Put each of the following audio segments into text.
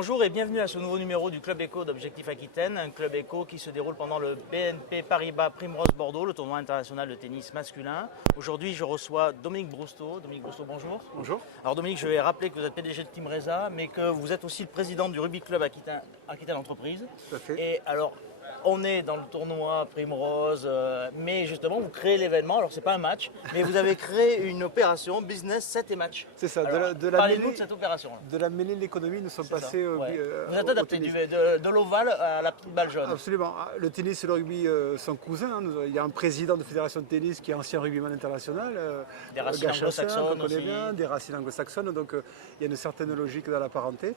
Bonjour et bienvenue à ce nouveau numéro du Club Éco d'Objectif Aquitaine, un Club Éco qui se déroule pendant le BNP Paribas Primrose Bordeaux, le tournoi international de tennis masculin. Aujourd'hui, je reçois Dominique Brousteau. Dominique Brousteau, bonjour. Bonjour. Alors Dominique, je vais rappeler que vous êtes PDG de Team Reza, mais que vous êtes aussi le président du Rugby Club Aquitaine Entreprise. Tout à fait. Et alors, on est dans le tournoi Primrose, mais justement, vous créez l'événement. Alors, c'est pas un match, mais vous avez créé une opération business 7 et match. C'est ça, Alors, parlez-nous de cette opération. De la mêlée de l'économie, nous sommes passés Vous êtes adapté de l'ovale à la petite balle jaune. Absolument. Le tennis et le rugby sont cousins. Il y a un président de fédération de tennis qui est ancien rugbyman international. Des racines anglo-saxonnes aussi. Bien, des racines anglo-saxonnes, donc il y a une certaine logique dans la parenté.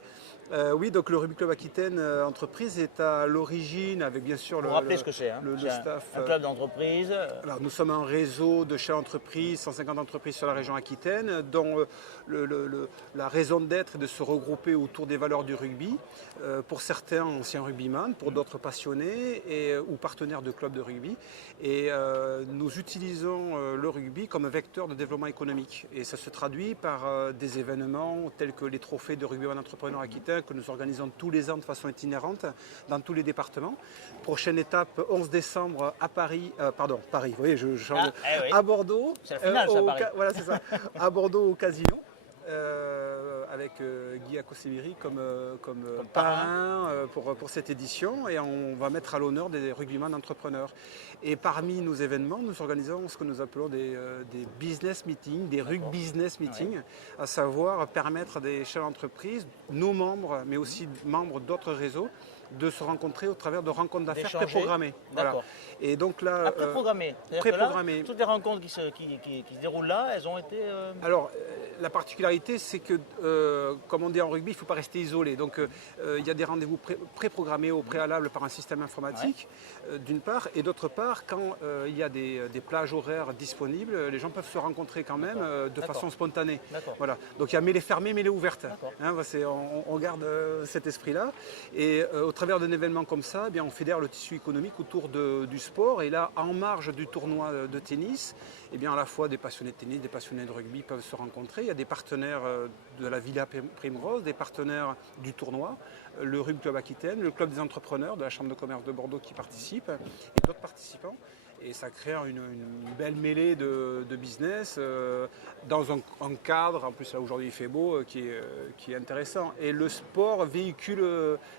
Oui, donc le Rugby Club Aquitaine Entreprise est à l'origine, avec bien sûr Vous rappelez ce que c'est, le staff. Un club d'entreprise. Alors, nous sommes un réseau de chefs d'entreprise, 150 entreprises sur la région Aquitaine, dont la raison d'être est de se regrouper autour des valeurs du rugby. Pour certains anciens rugbyman, pour d'autres passionnés ou partenaires de clubs de rugby. Et nous utilisons le rugby comme vecteur de développement économique. Et ça se traduit par des événements tels que les trophées de rugbyman entrepreneur aquitains que nous organisons tous les ans de façon itinérante dans tous les départements. Prochaine étape, 11 décembre à Paris, Paris, vous voyez, je change. Oui. À Bordeaux. C'est la finale, ça, Paris. Voilà, c'est ça. À Bordeaux, au Casino. Avec Guy Akoseviri comme parrain pour cette édition, et on va mettre à l'honneur des rugbyman entrepreneurs. Et parmi nos événements, nous organisons ce que nous appelons des business meetings, des rugby business meetings, à savoir permettre à des chefs d'entreprise, nos membres, mais aussi membres d'autres réseaux, de se rencontrer au travers de rencontres d'affaires préprogrammées. D'accord. Voilà. Et donc là, préprogrammées. Préprogrammées. Toutes les rencontres qui se déroulent là, elles ont été. Alors, la particularité, c'est que, comme on dit en rugby, il ne faut pas rester isolé. Donc, il y a des rendez-vous préprogrammés au préalable par un système informatique, d'une part, et d'autre part, quand il y a des plages horaires disponibles, les gens peuvent se rencontrer quand même de façon spontanée. Voilà. Donc, il y a mêlée fermée, mêlée ouverte. Hein, on garde cet esprit-là. Et au travers d'un événement comme ça, eh bien, on fédère le tissu économique autour du sport. Et là, en marge du tournoi de tennis, eh bien, à la fois des passionnés de tennis, des passionnés de rugby peuvent se rencontrer. Il y a des partenaires de la Villa Primrose, des partenaires du tournoi, le Rugby Club Aquitaine, le Club des entrepreneurs de la Chambre de commerce de Bordeaux qui participent, et d'autres participants. Et ça crée une belle mêlée de business dans un cadre, en plus là aujourd'hui il fait beau, qui est intéressant. Et le sport véhicule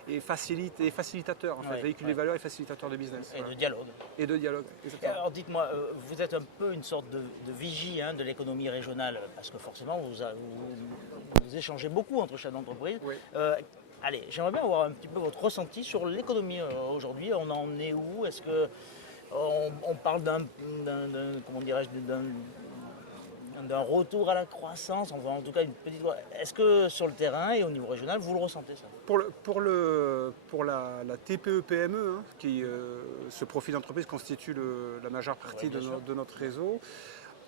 et facilitateur, en fait, véhicule les valeurs et facilitateur de business. Et de dialogue. Et de dialogue, exactement. Alors dites-moi, vous êtes un peu une sorte de vigie de l'économie régionale, parce que forcément vous échangez beaucoup entre chefs d'entreprise. Oui. Allez, j'aimerais bien avoir un petit peu votre ressenti sur l'économie aujourd'hui. On en est où? Est-ce que on parle d'un retour à la croissance, enfin, en tout cas une petite. Est-ce que sur le terrain et au niveau régional, vous le ressentez ça? Pour la TPE-PME, qui ce profil d'entreprise constitue la majeure partie de notre réseau,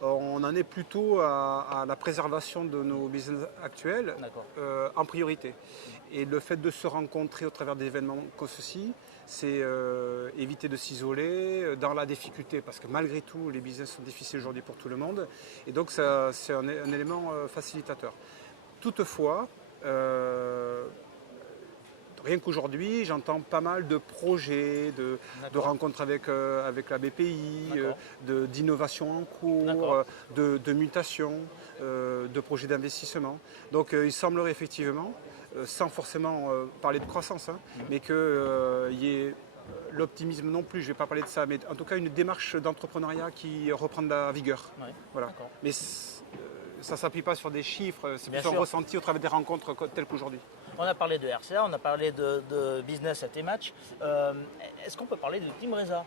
on en est plutôt à la préservation de nos business actuels en priorité. Et le fait de se rencontrer au travers d'événements comme ceci, c'est éviter de s'isoler dans la difficulté, parce que malgré tout, les business sont difficiles aujourd'hui pour tout le monde. Et donc, c'est un élément facilitateur. Toutefois, rien qu'aujourd'hui, j'entends pas mal de projets, de rencontres avec la BPI, d'innovation en cours, de mutations, de projets d'investissement. Donc il semblerait effectivement, sans forcément parler de croissance, mais qu'il y ait l'optimisme non plus, je ne vais pas parler de ça, mais en tout cas une démarche d'entrepreneuriat qui reprend de la vigueur. Voilà. Mais ça ne s'appuie pas sur des chiffres, c'est plus un ressenti au travers des rencontres telles qu'aujourd'hui. On a parlé de RCA, on a parlé de business à T-Match. Est-ce qu'on peut parler de Team Reza?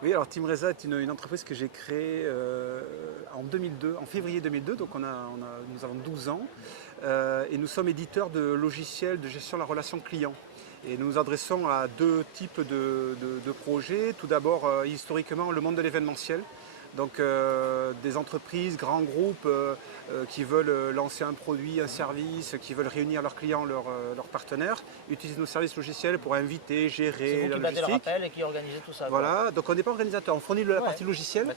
Oui, alors Team Reza est une entreprise que j'ai créée en février 2002, donc nous avons 12 ans, et nous sommes éditeurs de logiciels de gestion de la relation client. Et nous nous adressons à deux types de projets. Tout d'abord, historiquement, le monde de l'événementiel. Donc des entreprises, grands groupes qui veulent lancer un produit, un service, qui veulent réunir leurs clients, leurs partenaires, utilisent nos services logiciels pour inviter, gérer la logistique. C'est vous qui battez le rappel et qui organisez tout ça. Voilà, donc on n'est pas organisateur, on fournit la partie logicielle.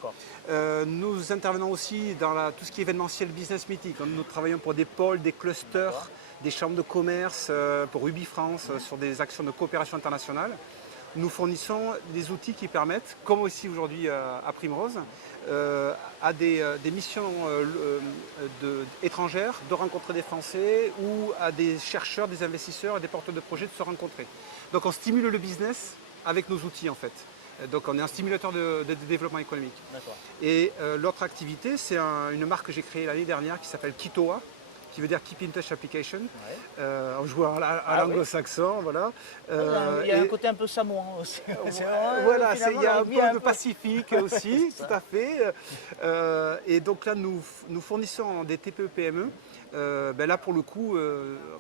Nous intervenons aussi dans tout ce qui est événementiel business meeting. Nous travaillons pour des pôles, des clusters des chambres de commerce pour Rugby France sur des actions de coopération internationale. Nous fournissons des outils qui permettent, comme aussi aujourd'hui à Primrose, à des missions étrangères de rencontrer des Français ou à des chercheurs, des investisseurs et des porteurs de projets de se rencontrer. Donc on stimule le business avec nos outils en fait. Donc on est un stimulateur de développement économique. Et l'autre activité, c'est une marque que j'ai créée l'année dernière qui s'appelle Kitoa, qui veut dire Keep in Touch Application, en jouant à l'anglo-saxon. Voilà. Il y a un côté un peu samoan aussi. Voilà, il y a un peu de Pacifique aussi, tout à fait. Et donc là, nous fournissons des TPE-PME. Là, pour le coup,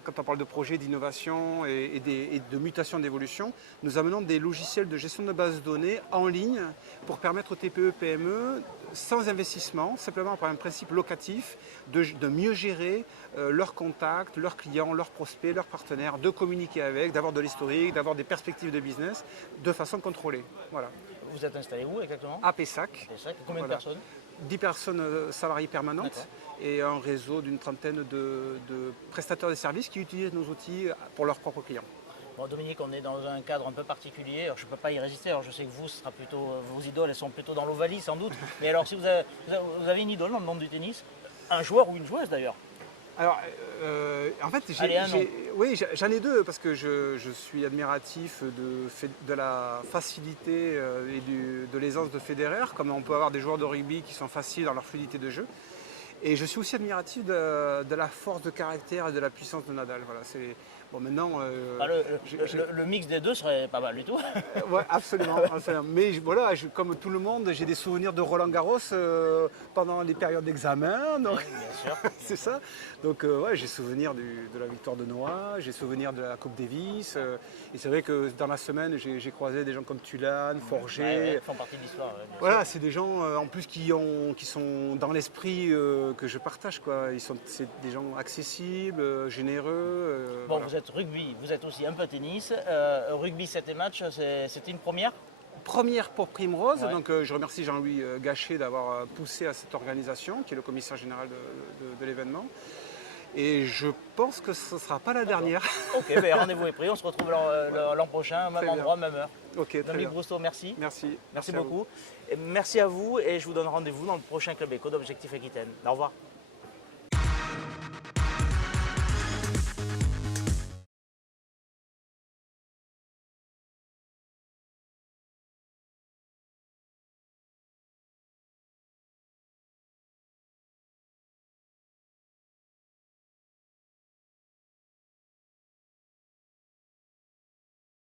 quand on parle de projets d'innovation et de mutation d'évolution, nous amenons des logiciels de gestion de bases de données en ligne pour permettre aux TPE-PME, sans investissement, simplement par un principe locatif, de mieux gérer leurs contacts, leurs clients, leurs prospects, leurs partenaires, de communiquer avec, d'avoir de l'historique, d'avoir des perspectives de business de façon contrôlée. Voilà. Vous êtes installé où exactement? À Pessac. Combien de personnes? 10 personnes salariées permanentes et un réseau d'une trentaine de prestataires de services qui utilisent nos outils pour leurs propres clients. Bon, Dominique, on est dans un cadre un peu particulier. Alors, je ne peux pas y résister. Alors, je sais que vous, ce sera plutôt, vos idoles, elles sont plutôt dans l'Ovalie sans doute. Mais alors, si vous avez une idole dans le monde du tennis, un joueur ou une joueuse d'ailleurs? Alors, en fait, j'en ai deux parce que je suis admiratif de la facilité et de l'aisance de Federer, comme on peut avoir des joueurs de rugby qui sont faciles dans leur fluidité de jeu. Et je suis aussi admiratif de la force de caractère et de la puissance de Nadal. Voilà, bon, maintenant, le mix des deux serait pas mal du tout. Ouais, absolument. Mais voilà, comme tout le monde, j'ai des souvenirs de Roland Garros pendant les périodes d'examen. Donc... Oui, bien sûr. C'est ça. Donc j'ai souvenir de la victoire de Noah, j'ai souvenir de la Coupe Davis. Et c'est vrai que dans la semaine, j'ai croisé des gens comme Tulane, Forger. Ils font partie de l'histoire. Voilà, c'est des gens en plus qui sont dans l'esprit que je partage, quoi. C'est des gens accessibles, généreux. Bon, voilà. Vous êtes rugby, vous êtes aussi un peu tennis. Rugby 7 et match, c'était une première? Première pour Primrose, donc je remercie Jean-Louis Gachet d'avoir poussé à cette organisation, qui est le commissaire général de l'événement. Et je pense que ce ne sera pas la dernière. Ok, rendez-vous est pris, on se retrouve l'an prochain, même endroit, même heure. Ok, Dominique Brousseau, merci. Merci Merci beaucoup. Et merci à vous et je vous donne rendez-vous dans le prochain Club Éco d'Objectif Aquitaine. Au revoir.